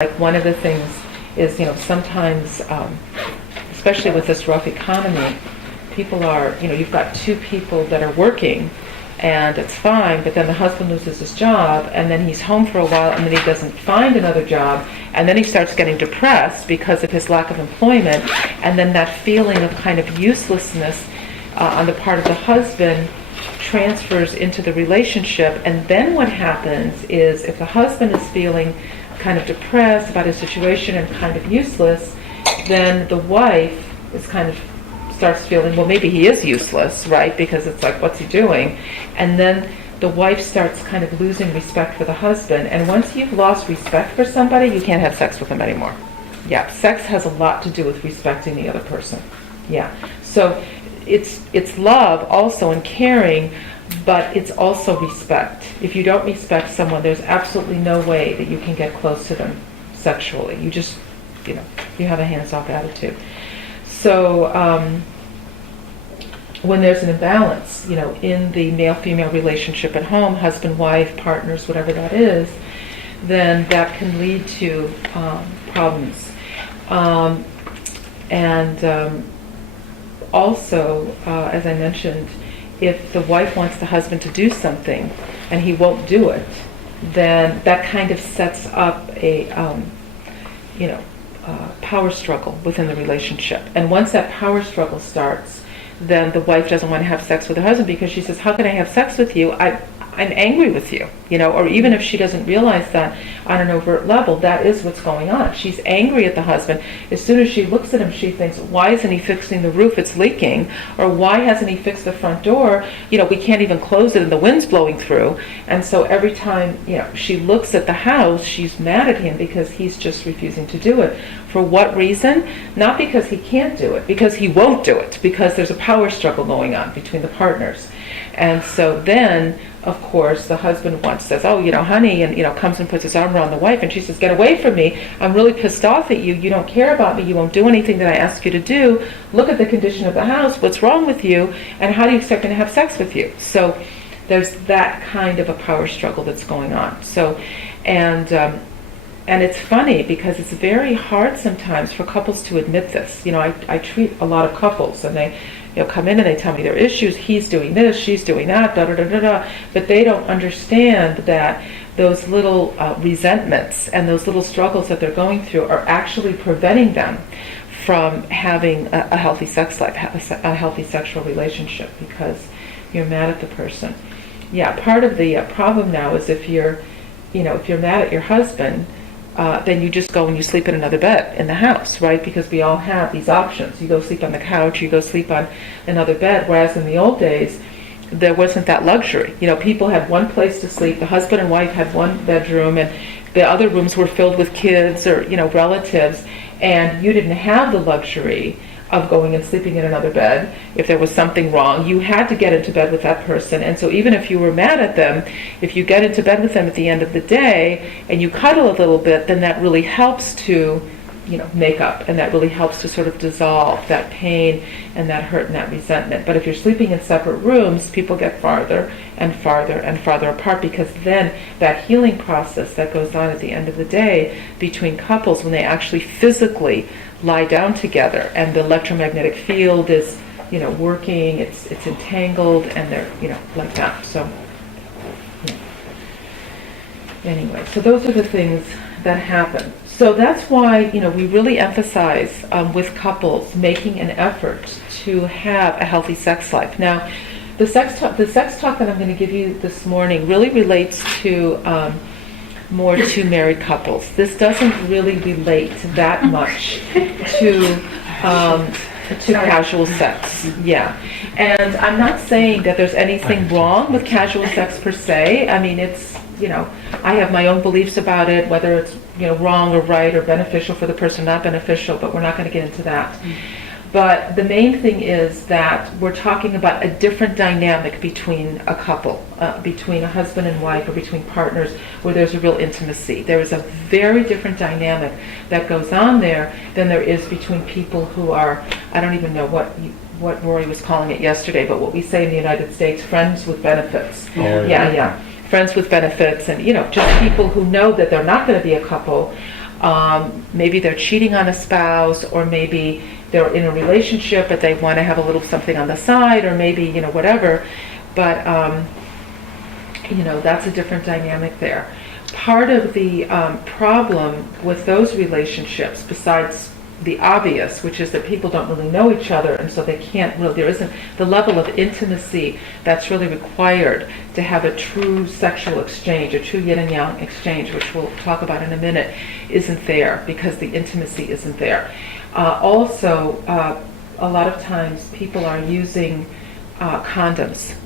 like one of the things is, sometimes, especially with this rough economy, people are, you've got two people that are working and it's fine, but then the husband loses his job and then he's home for a while and then he doesn't find another job and then he starts getting depressed because of his lack of employment, and then that feeling of kind of uselessness on the part of the husband transfers into the relationship. And then what happens is, if the husband is feeling kind of depressed about his situation and kind of useless, then the wife is kind of starts feeling, well, maybe he is useless, right? Because it's like, what's he doing? And then the wife starts kind of losing respect for the husband. And once you've lost respect for somebody, you can't have sex with them anymore. Yeah, sex has a lot to do with respecting the other person. Yeah, so it's love also and caring, but it's also respect. If you don't respect someone, there's absolutely no way that you can get close to them sexually. You just, you have a hands-off attitude. So when there's an imbalance, in the male-female relationship at home, husband-wife, partners, whatever that is, then that can lead to problems. Also, as I mentioned, if the wife wants the husband to do something and he won't do it, then that kind of sets up a power struggle within the relationship. And once that power struggle starts, then the wife doesn't want to have sex with her husband because she says, how can I have sex with you? I'm angry with you, or even if she doesn't realize that on an overt level, that is what's going on. She's angry at the husband. As soon as she looks at him, she thinks, why isn't he fixing the roof? It's leaking. Or why hasn't he fixed the front door? We can't even close it and the wind's blowing through. And so every time, she looks at the house, she's mad at him because he's just refusing to do it. For what reason? Not because he can't do it, because he won't do it, because there's a power struggle going on between the partners. And so then, of course, the husband says, oh, honey, and, comes and puts his arm around the wife, and she says, get away from me. I'm really pissed off at you. You don't care about me. You won't do anything that I ask you to do. Look at the condition of the house. What's wrong with you? And how do you expect me to have sex with you? So there's that kind of a power struggle that's going on. So, and it's funny because it's very hard sometimes for couples to admit this. I treat a lot of couples, and they come in and they tell me their issues. He's doing this, she's doing that, da da da da da. But they don't understand that those little resentments and those little struggles that they're going through are actually preventing them from having a healthy sex life, a healthy sexual relationship, because you're mad at the person. Yeah, part of the problem now is if you're mad at your husband, then you just go and you sleep in another bed in the house, right? Because we all have these options. You go sleep on the couch, you go sleep on another bed, whereas in the old days, there wasn't that luxury. People had one place to sleep, the husband and wife had one bedroom, and the other rooms were filled with kids or, relatives, and you didn't have the luxury of going and sleeping in another bed. If there was something wrong, you had to get into bed with that person. And so even if you were mad at them, if you get into bed with them at the end of the day and you cuddle a little bit, then that really helps to make up, and that really helps to sort of dissolve that pain and that hurt and that resentment. But if you're sleeping in separate rooms, people get farther and farther and farther apart, because then that healing process that goes on at the end of the day between couples, when they actually physically lie down together and the electromagnetic field is working, it's entangled, and they're like that. So anyway, so those are the things that happen. So that's why we really emphasize with couples making an effort to have a healthy sex life. Now, the sex talk that I'm going to give you this morning really relates to more to married couples. This doesn't really relate that much to casual sex. Yeah. And I'm not saying that there's anything wrong with casual sex per se. I mean, it's, I have my own beliefs about it, whether it's, wrong or right or beneficial for the person, not beneficial, but we're not going to get into that. But the main thing is that we're talking about a different dynamic between a couple, between a husband and wife, or between partners, where there's a real intimacy. There is a very different dynamic that goes on there than there is between people who are, I don't even know what Rory was calling it yesterday, but what we say in the United States, friends with benefits. Yeah. Friends with benefits, and just people who know that they're not going to be a couple, Maybe they're cheating on a spouse, or maybe they're in a relationship but they want to have a little something on the side, or maybe, you know, whatever. But you know, that's a different dynamic there. Part of the problem with those relationships, besides the obvious, which is that people don't really know each other, and so they can't really, there isn't the level of intimacy that's really required to have a true sexual exchange, a true yin and yang exchange, which we'll talk about in a minute, isn't there because the intimacy isn't there. Also, a lot of times people are using condoms